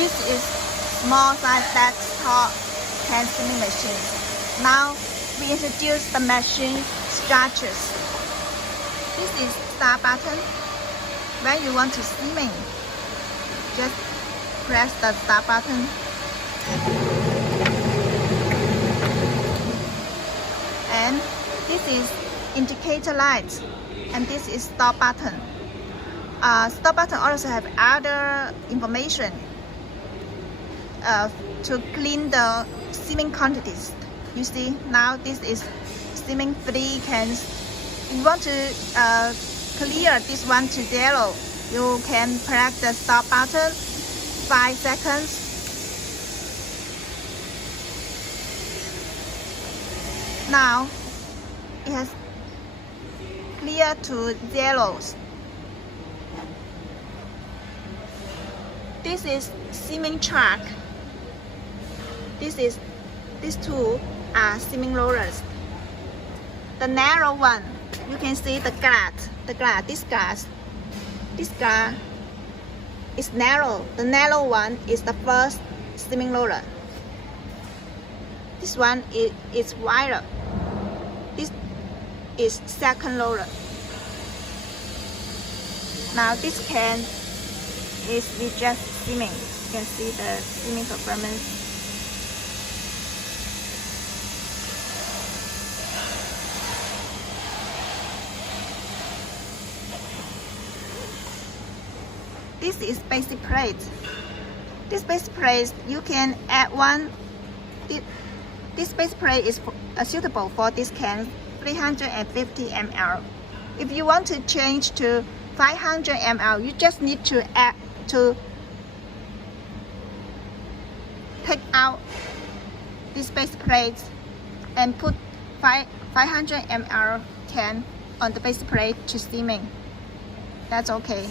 This is small size desktop hand steaming machine. Now we introduce the machine structures. This is start button. When you want to steaming, just press the start button. And this is indicator light, and this is stop button. Stop button also have other information to clean the steaming quantities. You see, now this is steaming 3 cans. If you want to clear this one to 0, you can press the stop button 5 seconds. Now it has cleared to 0. This is steaming track. These two are steaming rollers. The narrow one, you can see this glass is narrow. The narrow one is the first steaming roller. This one is wider. This is second roller. Now this can is with just steaming. You can see the steaming performance. This is basic plate. This basic plate you can add one. This basic plate is suitable for this can 350 ml. If you want to change to 500 ml, you just need to take out this base plate and put 500 ml can on the base plate to steaming. That's okay.